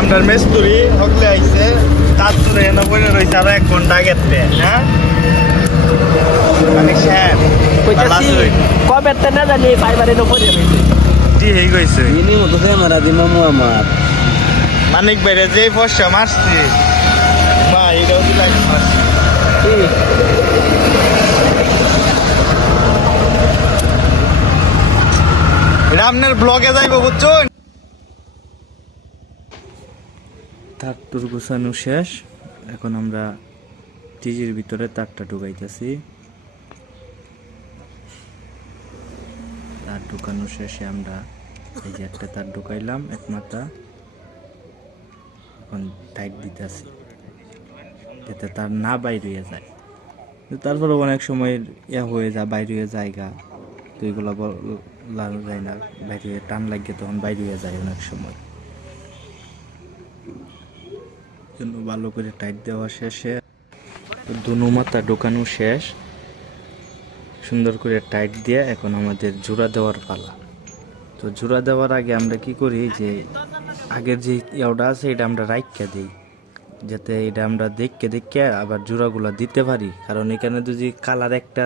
আমরা মেস্তুরি হকলে আইছে তার তোরে এনে বলে রয়েছে আরো 1 ঘন্টা আগের হ্যাঁ মানে স্যার কবে না জানি ফাইবারে তো পড়ে রয়েছে জি হয়ে গেছে ইনি মতো ক্যামেরা দি মামু আমার মানিক বাইরে যে ফসা মারছি মা এটাও দিলাই মারছি আপনার ব্লগে যাইব বুঝছেন তার গোছানো শেষ এখন আমরা টিজির ভিতরে তারটা ঢুকাইতেছি তার ঢুকানো শেষে আমরা এই যে একটা তার ঢুকাইলাম এক মাথা এখন টাইট দিতেছি যাতে তার না বাইর হয়ে যায় তারপরে অনেক সময় হয়ে যায় বাইর হয়ে জায়গা তো এগুলো যায় না বাইর হয়ে টান লাগিয়ে তখন বাইর হয়ে যায় অনেক সময় জন্য ভালো করে টাইট দেওয়া শেষে দুনো মাথা ঢোকানো শেষ সুন্দর করে টাইট দিয়ে এখন আমাদের জোড়া দেওয়ার পালা তো জোড়া দেওয়ার আগে আমরা কি করি যে আগের যে ইয়াটা আছে এটা আমরা রাইখা দিই যাতে এটা আমরা দেখে আবার জোড়াগুলো দিতে পারি কারণ এখানে যদি কালার একটা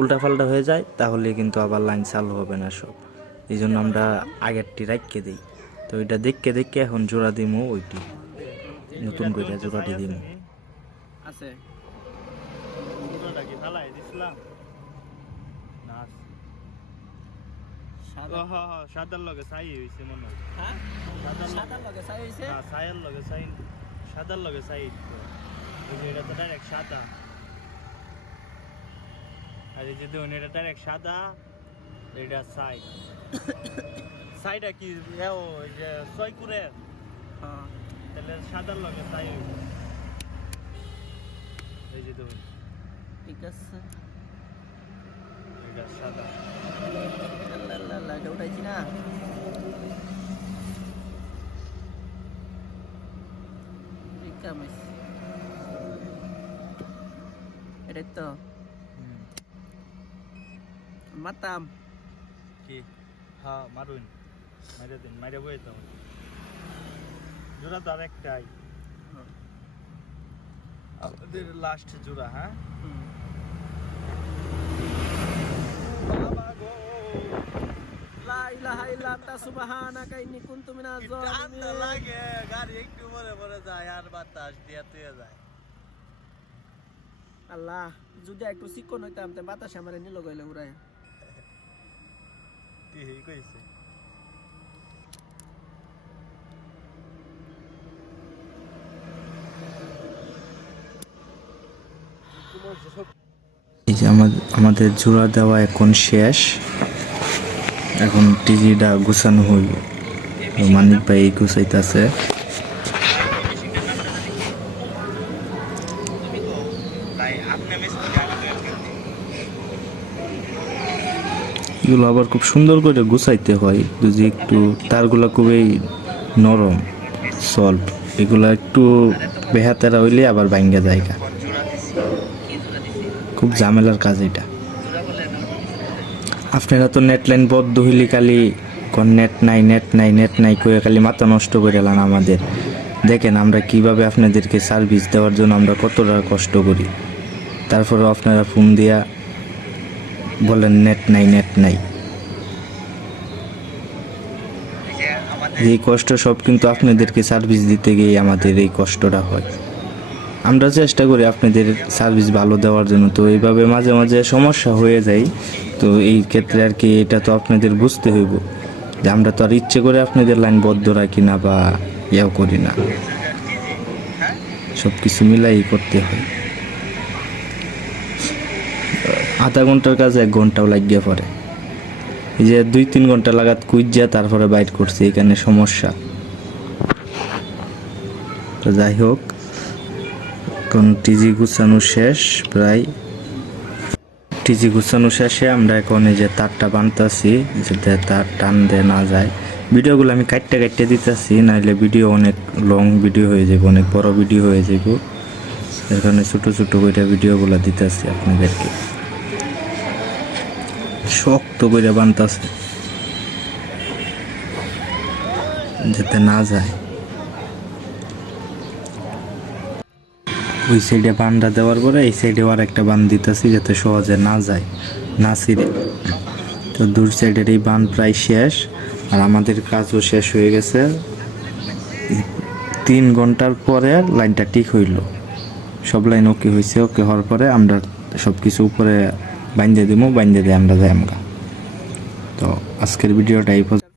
উল্টাপাল্টা হয়ে যায় তাহলে কিন্তু আবার লাইন চালু হবে না সব এই জন্য আমরা আগেরটি রাইখে দিই তো এটা দেখে এখন জোড়া দিমো ওইটি নতুন করে জোড়াটি দিমো আছে জোড়াটা কি ফালাই দিছিলাম না সাদার লগে ছাই হইছে মনে হয় হ্যাঁ সাদার লগে ছাই হইছে হ্যাঁ ছাইয়ের লগে ছাই সাদার লগে ছাই ওই যে এটা তো ডাইরেক্ট সাদা আর এই যে দেখুন এটা ডাইরেক্ট সাদা এটা ছাই ছাইটা কি ওই যে ছয় করে হ্যাঁ তাহলে সাদার লগে ছাই হইছে এই যে দেখুন ঠিক আছে এটা সাদা এটা উঠাইছি না এটা তো মাতাম কি হ্যাঁ মারুন মাইরে দিন মাইরে বই তো জোড়া তো আর একটাই আমাদের লাস্ট জোড়া হ্যাঁ লা ইলাহা ইল্লা আনতা সুবহানাকা ইন্নী কুনতু মিনাজ জালিমিন লাগে গাড়ি একটু পরে যায় আর বাতাস দিয়ে তুই যায় আল্লাহ যদি একটু চিকন হইতাম তে বাতাস আমারে নিল গইলে উড়ায় কি কইছে এই যে আমাদের জোড়া দেওয়া এখন শেষ এখন টিজিটা গুছানো হইল মানিক ভাই গুছাইতেছে এগুলো আবার খুব সুন্দর করে গুছাইতে হয় যদি একটু তারগুলো খুবই নরম সল্ট এগুলা একটু বেহাতেরা হইলে আবার ভাঙ্গা জায়গা খুব ঝামেলার কাজ এটা আপনারা তো নেট লাইন বদ্ধ হইলে খালি নেট নাই কয়ে খালি মাথা নষ্ট করে এলাম আমাদের দেখেন আমরা কিভাবে আপনাদেরকে সার্ভিস দেওয়ার জন্য আমরা কতটা কষ্ট করি তারপরে আপনারা ফোন দিয়া বলেন নেট নাই এই কষ্ট সব কিন্তু আপনাদেরকে সার্ভিস দিতে গিয়ে আমাদের এই কষ্টটা হয় আমরা চেষ্টা করি আপনাদের সার্ভিস ভালো দেওয়ার জন্য তো এইভাবে মাঝে মাঝে সমস্যা হয়ে যায় তো এই ক্ষেত্রে আর কি এটা তো আপনাদের বুঝতে হইব যে আমরা তো আর ইচ্ছে করে আপনাদের লাইন বদ্ধ রাখি না বা ইয়াও করি না সব কিছু মিলাই করতে হয় আধা ঘন্টার কাজে 1 ঘন্টাও লাগিয়ে পড়ে এই যে 2-3 ঘন্টা লাগাত কুইজা তারপরে বাইট করছি এখানে সমস্যা তো যাই হোক এখন টিজি গুছানো শেষ প্রায় টিজি গুছানো শেষে আমরা এখন এই যে তারটা বানতাছি যাতে তার টান দিয়ে না যায় ভিডিওগুলো আমি কাটতে দিতেছি নাহলে ভিডিও অনেক লং ভিডিও হয়ে যাবে অনেক বড় ভিডিও হয়ে যাব এর কারণে ছোট করে ভিডিওগুলো দিতেছি আপনাদেরকে শক্ত করে বানতাছে যাতে না যায় ওই সাইডে বানটা দেওয়ার পরে এই সাইডে আর একটা বান দিতেছি যাতে সহজে না যায়, না ছিঁড়ে। তো দূর সাইডের এই বান প্রায় শেষ, আর আমাদের কাজও শেষ হয়ে গেছে। 3 ঘন্টার পরে লাইনটা ঠিক হইল, সব লাইন ওকে হয়েছে। ওকে হওয়ার পরে আমরা সব কিছু উপরে বাইন্ধে দিব, বাইন্ধে দিয়ে আমরা যাই আমরা। তো আজকের ভিডিওটা এই পর্যন্ত।